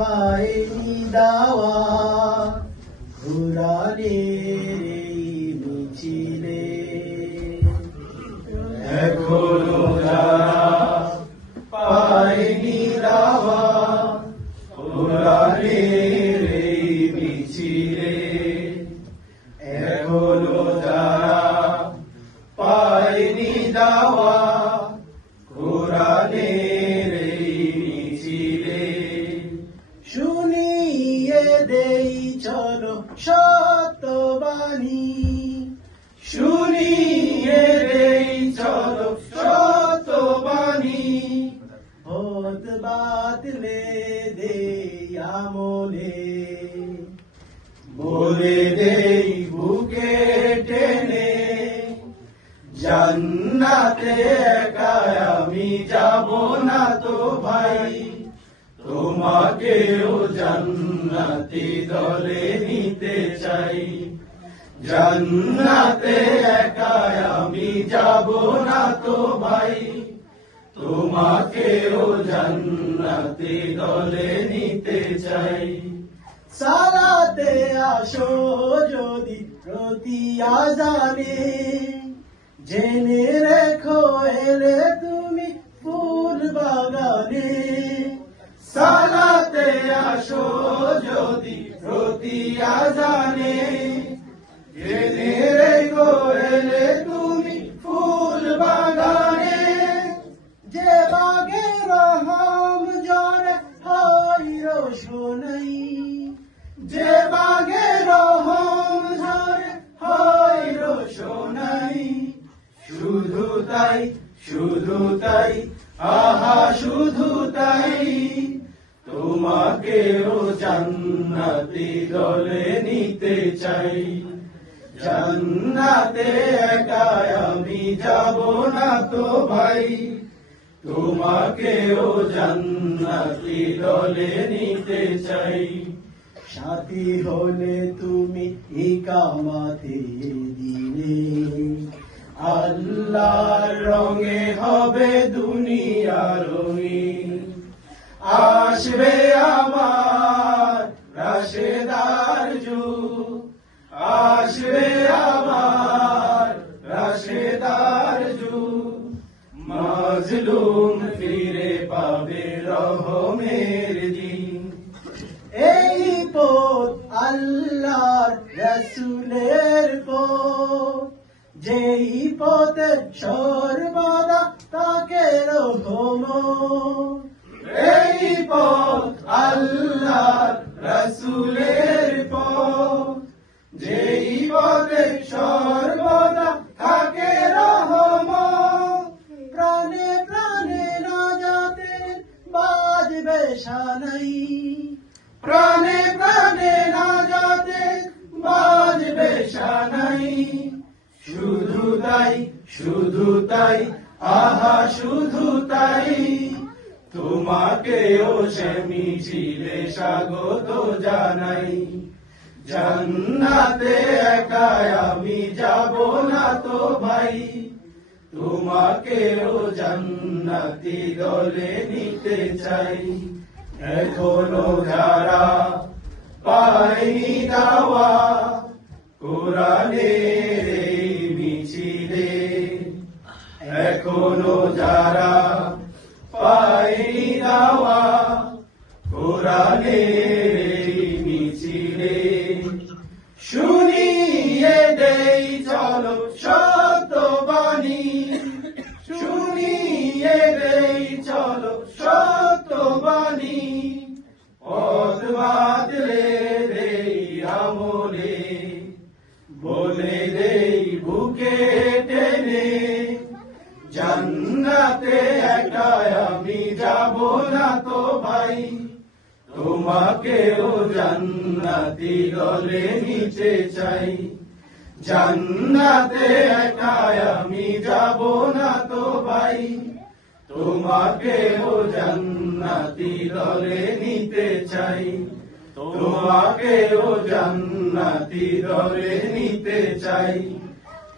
পায়নি দাওয়া কোরআনের এই মিছিলে। এখনো যারা পায়নি দাওয়া কোরআনের এই মিছিলে, এখনো যারা পায়নি দাওয়া কোরআনের এই মিছিলে, শুনিয়ে দেই চলো সত্যবাণী, শুনিয়ে দেই চলো সত্যবাণী, ভোট বাতলে দেই আমলে, বলে দেই বুকে টেনে জান্নাতে একা আমি যাব না তো ভাই, তোমাকেও জান্নাতি দলে নিতে চাই। জান্নাতে একা আমি যাব না তো ভাই, তোমাকেও জান্নাতি দলে নিতে চাই। সালাতে আসো যদি প্রতি আযানে, জেনে রেখো এলে তুমি ফুল বাগানে। সালাতে আসো যদি প্রতি আযানে, জেনে রেখো এলে তুমি ফুল বাগানে। যে বাগে রহম জরে হয় রোশনাই, যে বাগে রহম ঝরে হয় রোশনাই। শুধু তাই, শুধু তাই, আহা শুধু তাই, তোমাকেও জান্নাতি দলে নিতে চাই। জান্নাতে একা আমি যাব না তো ভাই, তোমাকেও জান্নাতি দলে নিতে চাই। সাথী হলে তুমি ইকামাতে দিনে, আল্লাহর রঙে হবে দুনিয়া রঙিন। আসবে আমার রাশেদার যুগ, আসবে আমার রাশেদার যুগ, মাজলুম ফিরে পাবে রহমের দিন। এই পথ আল্লাহর রাসূলের পথ, যেই পথে সর্বদা তাকে রহমত। এই পথ আল্লাহর রাসূলের পথ, যেই পথে সর্বদা থাকে রহমত। প্রাণে প্রাণে নাজাতের বাজবে শানাই, প্রাণে প্রাণে নাজাতের বাজবে শানাই। শুধু তাই, শুধু তাই, আহা শুধু তাই, তোমাকেও সে মিছিলে স্বাগত জানাই। জান্নাতে একা আমি যাব না তো ভাই, তোমাকেও জান্নাতি দলে নিতে চাই। এখনো যারা পায়নি দাওয়া কোরআনের এই মিছিলে, এখনো যারা পায়নি দাওয়া কোরআনের এই মিছিলে, শুনিয়ে দেই চলো সত্যবাণী, শুনিয়ে দেই চলো সত্যবাণী, পথ বাতলে দেই আমলে, বলে দেই বুকে টেনে জান্নাতে একা আমি যাব না তো ভাই, তোমাকেও জান্নাতি দলে নিতে চাই। জান্নাতে একা আমি যাব না তো ভাই, তোমাকেও জান্নাতি দলে নিতে চাই। তোমাকেও জান্নাতি দলে নিতে চাই,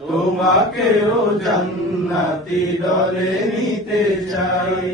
তোমাকেও জান্নাতি দলে নিতে চাই।